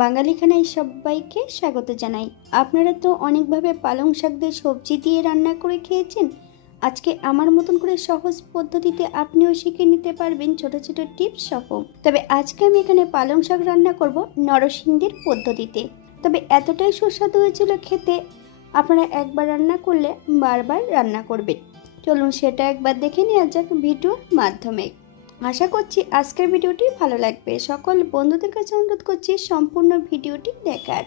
বাঙালি খানায় সবাইকে স্বাগত জানাই। আপনারা তো অনেকভাবে পালং শাক দিয়ে সবজি দিয়ে রান্না করে খেয়েছেন। আজকে আমার মতন করে সহজ পদ্ধতিতে আপনিও শিখে নিতে পারবেন ছোট ছোট টিপস সহ। তবে আজকে আমি এখানে পালং শাক রান্না করব নরসিংদীর পদ্ধতিতে। তবে এতটাই সুস্বাদু হয়েছিল খেতে, আপনারা একবার রান্না করলে বারবার রান্না করবেন। চলুন সেটা একবার দেখে নেওয়া যাক ভিডিওর মাধ্যমে। আশা করছি আজকের ভিডিওটি ভালো লাগবে। সকল বন্ধুদের কাছে অনুরোধ করছি সম্পূর্ণ ভিডিওটি দেখার।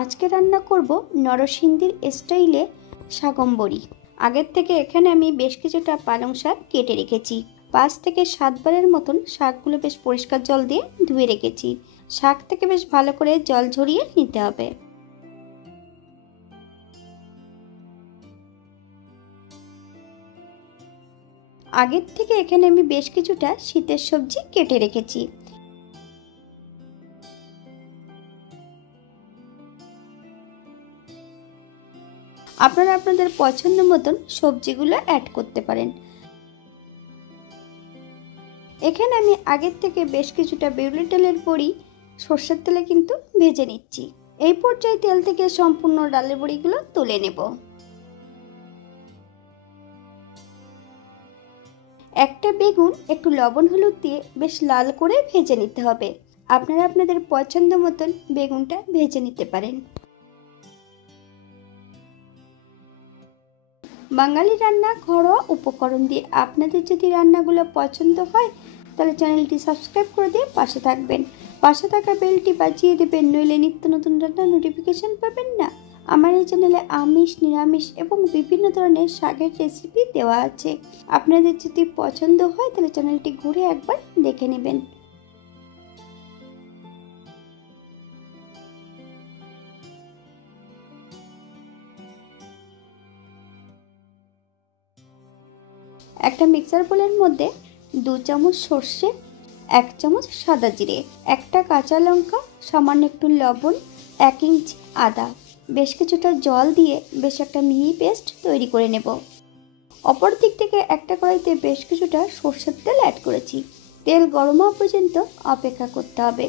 আজকে রান্না করব নরসিংদীর স্টাইলে শাকম্বরি। আগের থেকে এখানে আমি বেশ কিছুটা পালং শাক কেটে রেখেছি। 5 থেকে 7 বারের মতন শাকগুলো বেশ পরিষ্কার জল দিয়ে ধুয়ে রেখেছি। শাক থেকে বেশ ভালো করে জল ঝরিয়ে নিতে হবে। আগের থেকে এখানে আমি বেশ কিছুটা শীতের সবজি কেটে রেখেছি। আপনারা আপনাদের পছন্দ মতন সবজিগুলো অ্যাড করতে পারেন। এখানে আমি আগের থেকে বেশ কিছুটা বিউলি তেলের বড়ি সর্ষের তেলে কিন্তু ভেজে নিচ্ছি। এই পর্যায়ে তেল থেকে সম্পূর্ণ ডালের বড়িগুলো তুলে নেব। একটা বেগুন একটু লবণ হলুদ দিয়ে বেশ লাল করে ভেজে নিতে হবে। আপনারা আপনাদের পছন্দ মতন বেগুনটা ভেজে নিতে পারেন। বাঙালি রান্না ঘরোয়া উপকরণ দিয়ে আপনাদের যদি রান্নাগুলো পছন্দ হয় তাহলে চ্যানেলটি সাবস্ক্রাইব করে দিয়ে পাশে থাকবেন। পাশে থাকা বেলটি বাজিয়ে দেবেন, নইলে নিত্য নতুন রান্নার নোটিফিকেশন পাবেন না। আমার এই চ্যানেলে আমিষ, নিরামিষ এবং বিভিন্ন ধরনের শাকের রেসিপি দেওয়া আছে। আপনাদের যদি পছন্দ হয় তাহলে চ্যানেলটি ঘুরে একবার দেখে নেবেন। একটা মিক্সার বোলের মধ্যে 2 চামচ সর্ষে, 1 চামচ সাদা জিরে, একটা কাঁচা লঙ্কা, সামান্য একটু লবণ, 1 ইঞ্চি আদা, বেশ কিছুটা জল দিয়ে বেশ একটা মিহি পেস্ট তৈরি করে নেব। অপর দিক থেকে একটা কড়াইতে বেশ কিছুটা সর্ষের তেল অ্যাড করেছি। তেল গরম হওয়া পর্যন্ত অপেক্ষা করতে হবে।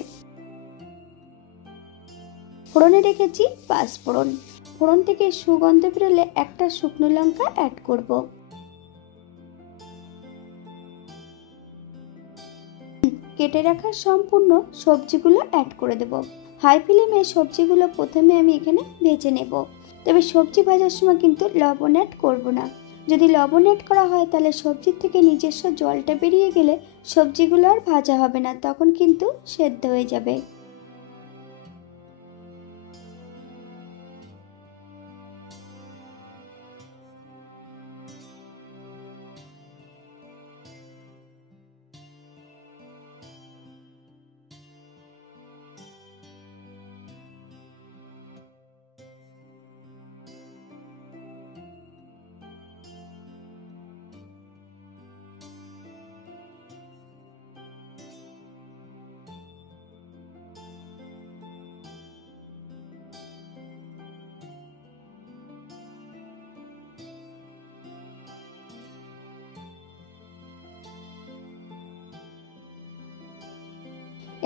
ফোড়নে রেখেছি 5 ফোড়ন। ফোড়ন থেকে সুগন্ধ বেরোলে একটা শুকনো লঙ্কা অ্যাড করব। কেটে রাখা সম্পূর্ণ সবজিগুলো অ্যাড করে দেব। হাই ফ্লেমে সবজিগুলো প্রথমে আমি এখানে ভেজে নেব। তবে সবজি ভাজার সময় কিন্তু লবণ অ্যাড করব না। যদি লবণ অ্যাড করা হয় তাহলে সবজির থেকে নিজস্ব জলটা বেরিয়ে গেলে সবজিগুলো আর ভাজা হবে না, তখন কিন্তু সেদ্ধ হয়ে যাবে।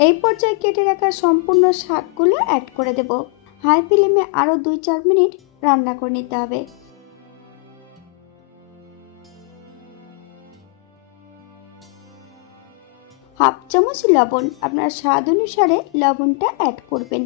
এই পর্যায়ে কেটে রাখা সম্পূর্ণ শাকগুলো অ্যাড করে দেব। হাই ফ্লেমে আরও 2-4 মিনিট রান্না করে নিতে হবে। হাফ চামচ লবণ, আপনার স্বাদ অনুসারে লবণটা অ্যাড করবেন।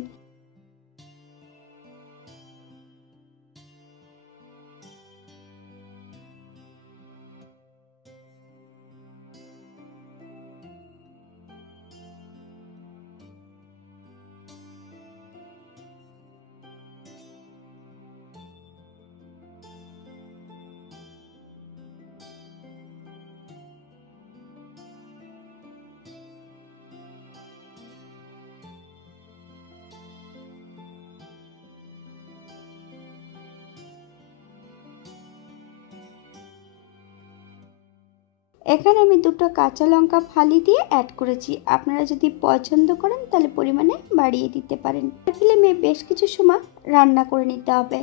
এখানে আমি 2টো কাঁচা লঙ্কা ফালি দিয়ে অ্যাড করেছি। আপনারা যদি পছন্দ করেন তাহলে পরিমাণে বাড়িয়ে দিতে পারেন। ফ্লেমে বেশ কিছু সময় রান্না করে নিতে হবে।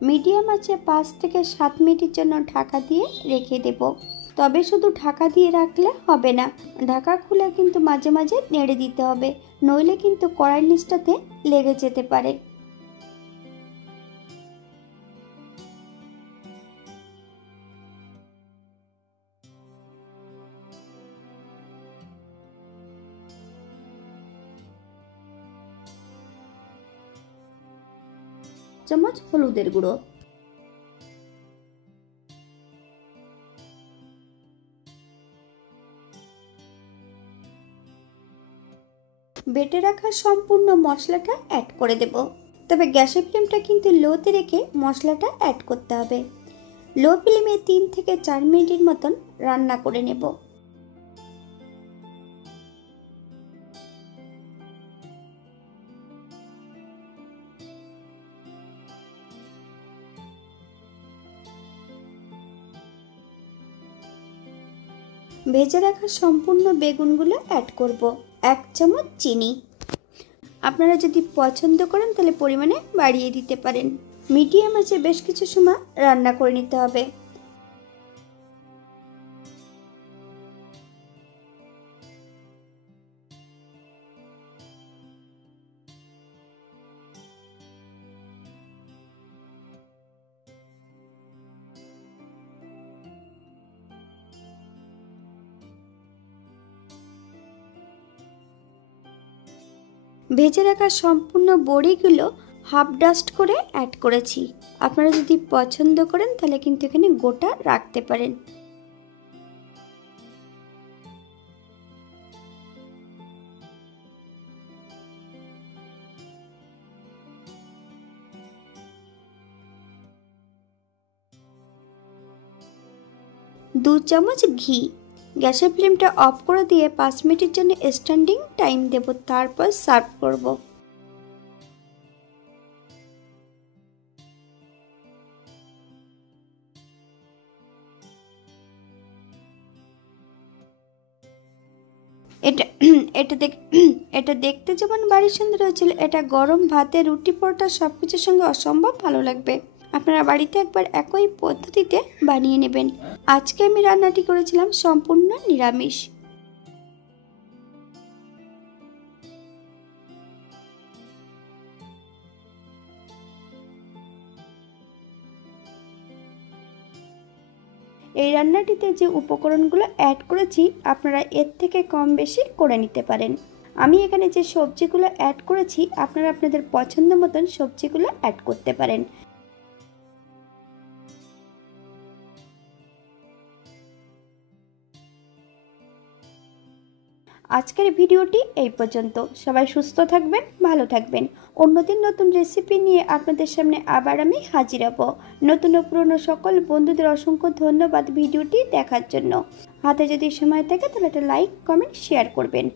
মিডিয়াম আঁচে 5 থেকে 7 মিনিটের জন্য ঢাকা দিয়ে রেখে দেব। তবে শুধু ঢাকা দিয়ে রাখলে হবে না, ঢাকা খুলে কিন্তু মাঝে মাঝে নেড়ে দিতে হবে, নইলে কিন্তু কড়াইয়ের নিচটাতে লেগে যেতে পারে। চামচ হলুদের গুঁড়ো, বেটে রাখা সম্পূর্ণ মশলাটা অ্যাড করে দেব। তবে গ্যাসের ফ্লেমটা কিন্তু লোতে রেখে মশলাটা অ্যাড করতে হবে। লো ফ্লেমে 3 থেকে 4 মিনিটের মতন রান্না করে নেব। ভেজে রাখা সম্পূর্ণ বেগুনগুলো অ্যাড করব। 1 চামচ চিনি, আপনারা যদি পছন্দ করেন তাহলে পরিমাণে বাড়িয়ে দিতে পারেন। মিডিয়াম আঁচে বেশ কিছু সময় রান্না করে নিতে হবে। ভেজে রাখা সম্পূর্ণ বড়িগুলো হাফ ডাস্ট করে অ্যাড করেছি। আপনারা যদি পছন্দ করেন তাহলে কিন্তু এখানে গোটা রাখতে পারেন। দু চামচ ঘি, গ্যাসের ফ্লেমটা অফ করে দিয়ে 5 মিনিটের জন্য স্ট্যান্ডিং টাইম দেব, তারপর সার্ভ করব। এটা দেখতে যেমন বাড়ির সুন্দর হয়েছিল, এটা গরম ভাতে, রুটি, পরোটা সবকিছুর সঙ্গে অসম্ভব ভালো লাগবে। আপনারা বাড়িতে একবার একই পদ্ধতিতে বানিয়ে নেবেন। আজকে আমি রান্নাটি করেছিলাম সম্পূর্ণ নিরামিষ। এই রান্নাটিতে যে উপকরণগুলো অ্যাড করেছি আপনারা এর থেকে কম বেশি করে নিতে পারেন। আমি এখানে যে সবজিগুলো অ্যাড করেছি আপনারা আপনাদের পছন্দ মতন সবজিগুলো অ্যাড করতে পারেন। আজকের ভিডিওটি এই পর্যন্ত। সবাই সুস্থ থাকবেন, ভালো থাকবেন। অন্যদিন নতুন রেসিপি নিয়ে আপনাদের সামনে আবার আমি হাজির হব। নতুন ও পুরনো সকল বন্ধুদের অসংখ্য ধন্যবাদ ভিডিওটি দেখার জন্য। হাতে যদি সময় থাকে তাহলে একটা লাইক, কমেন্ট, শেয়ার করবেন।